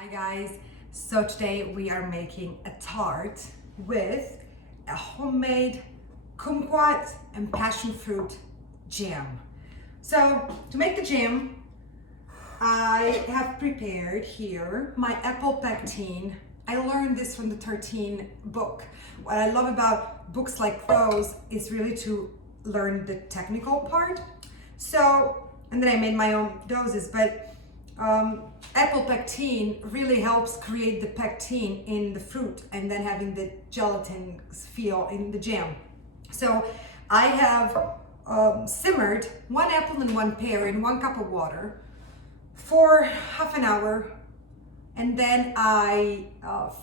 Hi guys, so today we are making a tart with a homemade kumquat and passion fruit jam. So to make the jam, I have prepared here my apple pectin. I learned this from the 13 book. What I love about books like those is really to learn the technical part. And then I made my own doses, but apple pectin really helps create the pectin in the fruit and then having the gelatin feel in the jam. So I have simmered one apple and one pear in 1 cup of water for half an hour, and then I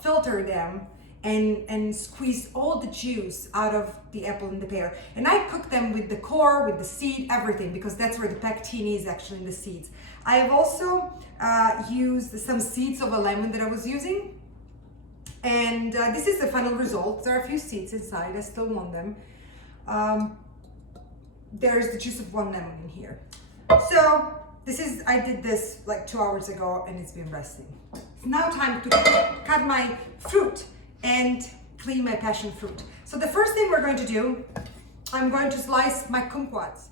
filter them and squeeze all the juice out of the apple and the pear. And I cook them with the core, with the seed, everything, because that's where the pectin is, actually in the seeds. I have also used some seeds of a lemon that I was using. And this is the final result. There are a few seeds inside, I still want them. There's the juice of 1 lemon in here. So I did this like 2 hours ago and it's been resting. It's now time to cut my fruit and clean my passion fruit. So the first thing we're going to do, I'm going to slice my kumquats.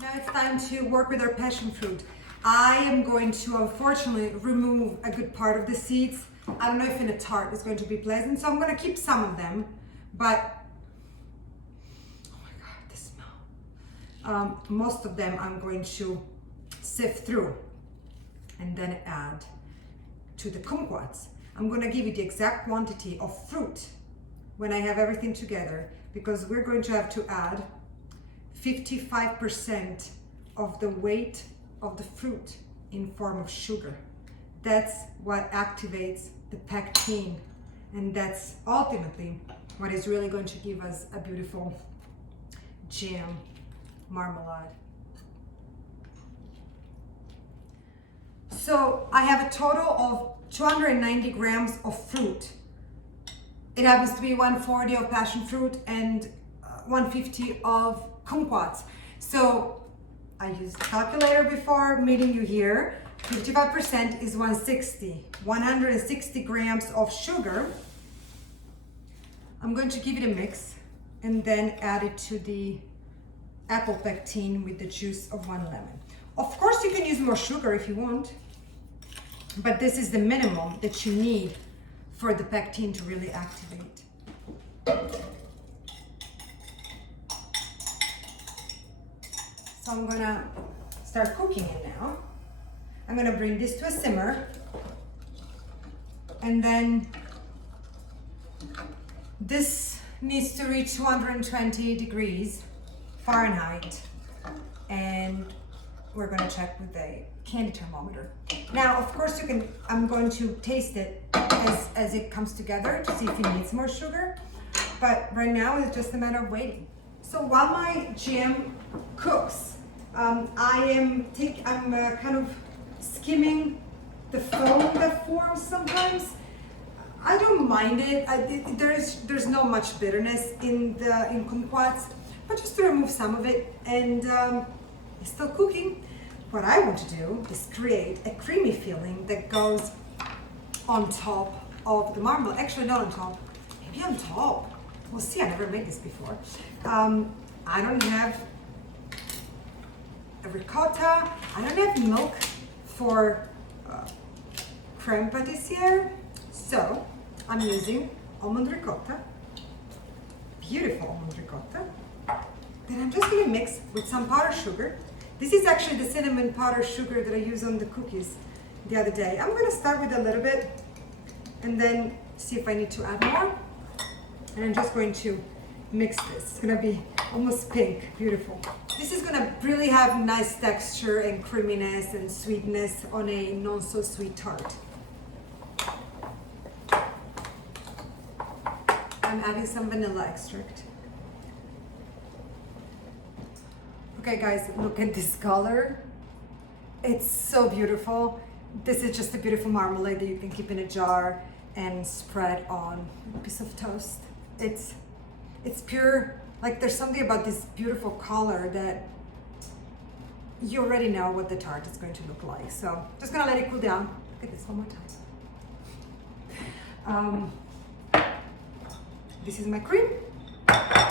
Now it's time to work with our passion fruit. I am going to unfortunately remove a good part of the seeds. I don't know if in a tart it's going to be pleasant, so I'm going to keep some of them, but oh my god, the smell. Most of them I'm going to sift through and then add to the kumquats. I'm going to give you the exact quantity of fruit when I have everything together, because we're going to have to add 55% of the weight of the fruit in form of sugar. That's what activates the pectin, and that's ultimately what is really going to give us a beautiful jam marmalade. So I have a total of 290 grams of fruit. It happens to be 140 of passion fruit and 150 of kumquats. So I used the calculator before meeting you here. 55% is 160 grams of sugar. I'm going to give it a mix and then add it to the apple pectin with the juice of 1 lemon. Of course, you can use more sugar if you want, but this is the minimum that you need for the pectin to really activate. So I'm gonna start cooking it now. I'm gonna bring this to a simmer, and then this needs to reach 220 degrees Fahrenheit, and we're gonna check with the candy thermometer. Now, of course, I'm going to taste it as it comes together to see if it needs more sugar, but right now it's just a matter of waiting. So while my jam cooks, I'm kind of skimming the foam that forms sometimes. I don't mind it. There's not much bitterness in kumquats, but just to remove some of it, and it's still cooking. What I want to do is create a creamy filling that goes on top of the marmalade. Actually, not on top, maybe on top. We'll see, I never made this before. I don't have a ricotta. I don't have milk for creme pâtissière, so I'm using almond ricotta, beautiful almond ricotta. Then I'm just going to mix with some powdered sugar. This is actually the cinnamon powdered sugar that I used on the cookies the other day. I'm going to start with a little bit and then see if I need to add more. And I'm just going to mix this. It's going to be almost pink, beautiful. This is going to really have nice texture and creaminess and sweetness on a not so sweet tart. I'm adding some vanilla extract. Okay guys, look at this color. It's so beautiful. This is just a beautiful marmalade that you can keep in a jar and spread on a piece of toast. It's pure, like there's something about this beautiful color that you already know what the tart is going to look like. So just gonna let it cool down, Look at this one more time. This is my cream.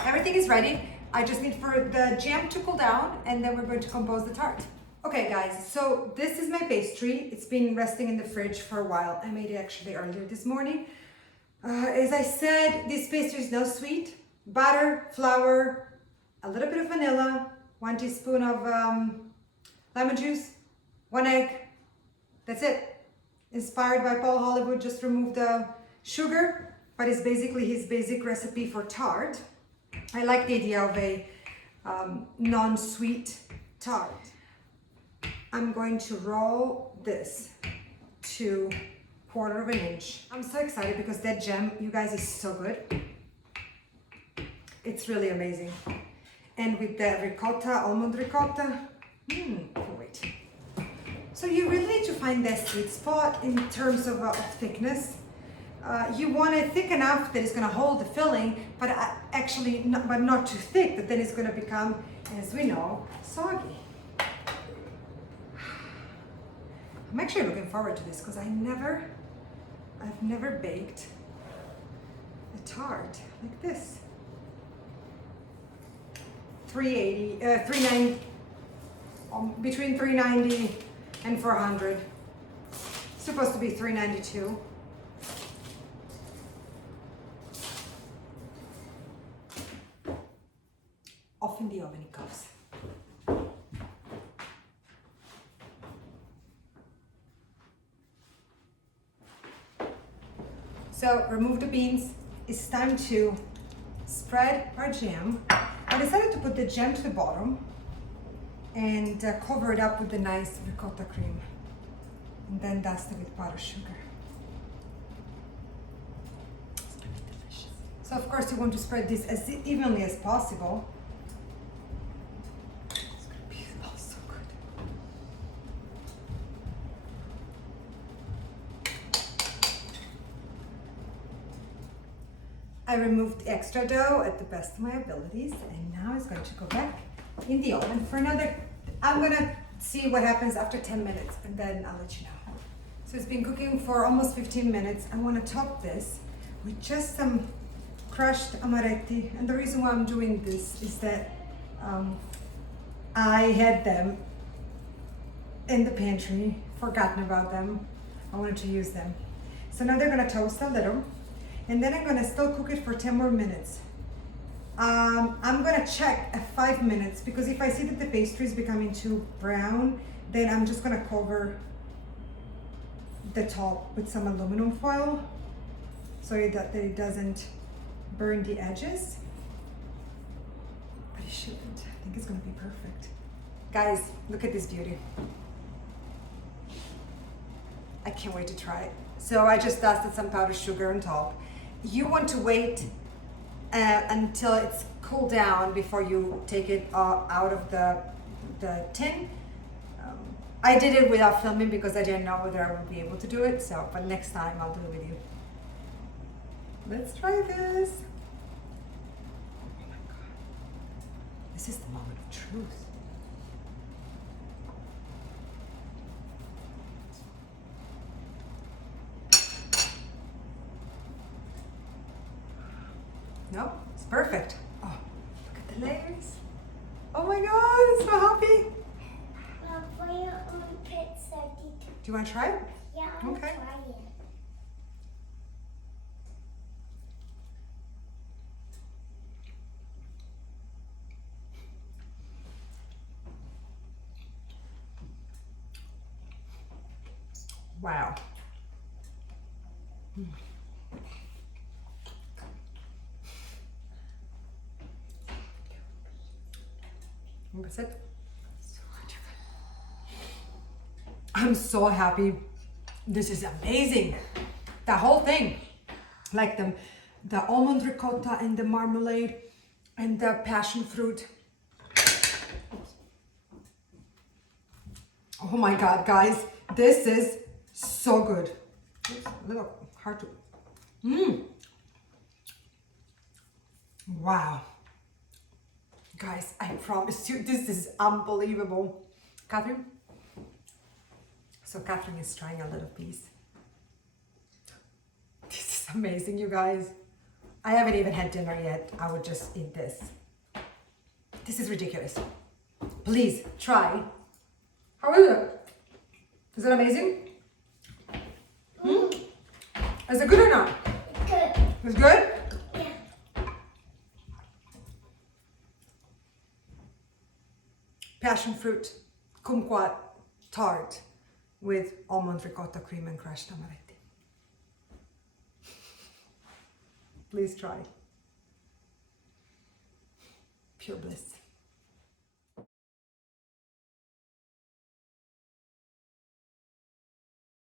Everything is ready. I just need for the jam to cool down and then we're going to compose the tart. Okay guys, so this is my pastry. It's been resting in the fridge for a while. I made it actually earlier this morning. As I said, this pastry is no sweet. Butter, flour, a little bit of vanilla, 1 teaspoon of lemon juice, 1 egg. That's it. Inspired by Paul Hollywood, just removed the sugar, but it's basically his basic recipe for tart. I like the idea of a non-sweet tart. I'm going to roll this to 1/4 of an inch. I'm so excited because that jam, you guys, is so good. It's really amazing. And with the ricotta, almond ricotta, wait. So you really need to find that sweet spot in terms of thickness. You want it thick enough that it's going to hold the filling, but but not too thick that then it's going to become, as we know, soggy. I'm actually looking forward to this because I've never baked a tart like this. 390, between 390 and 400. It's supposed to be 392. Off in the oven it goes. So remove the beans. It's time to spread our jam. I decided to put the jam to the bottom and cover it up with the nice ricotta cream and then dust it with powdered sugar. It's gonna be delicious. So of course you want to spread this as evenly as possible. It's gonna be so good. I removed the extra dough at the best of my abilities, and now it's going to go back in the oven for another, I'm gonna see what happens after 10 minutes and then I'll let you know. So it's been cooking for almost 15 minutes. I want to top this with just some crushed amaretti, and the reason why I'm doing this is that I had them in the pantry, forgotten about them. I wanted to use them. So now they're gonna toast a little, and then I'm gonna still cook it for 10 more minutes. I'm gonna check at 5 minutes, because if I see that the pastry is becoming too brown, then I'm just gonna cover the top with some aluminum foil so that it doesn't burn the edges. But it shouldn't. I think it's gonna be perfect. Guys, look at this beauty. I can't wait to try it. So I just dusted some powdered sugar on top. You want to wait until it's cooled down before you take it out of the tin. I did it without filming because I didn't know whether I would be able to do it. So, but next time I'll do it with you. Let's try this. Oh my God. This is the moment of truth. No, it's perfect. Oh, look at the layers. Oh my God, I'm so happy. For your own pizza. Do you want to try it? Yeah, I'll Okay. try it. Wow. That's it. I'm so happy. This is amazing. The whole thing, like the almond ricotta and the marmalade and the passion fruit. Oh my God, guys, this is so good. It's a little hard to. Wow. Guys, I promise you, this is unbelievable. Catherine? So Catherine is trying a little piece. This is amazing, you guys. I haven't even had dinner yet. I would just eat this. This is ridiculous. Please try. How is it? Is it amazing? Is it good or not? Good. It's good? Yeah. Passion fruit kumquat tart with almond ricotta cream and crushed amaretti. Please try. Pure bliss.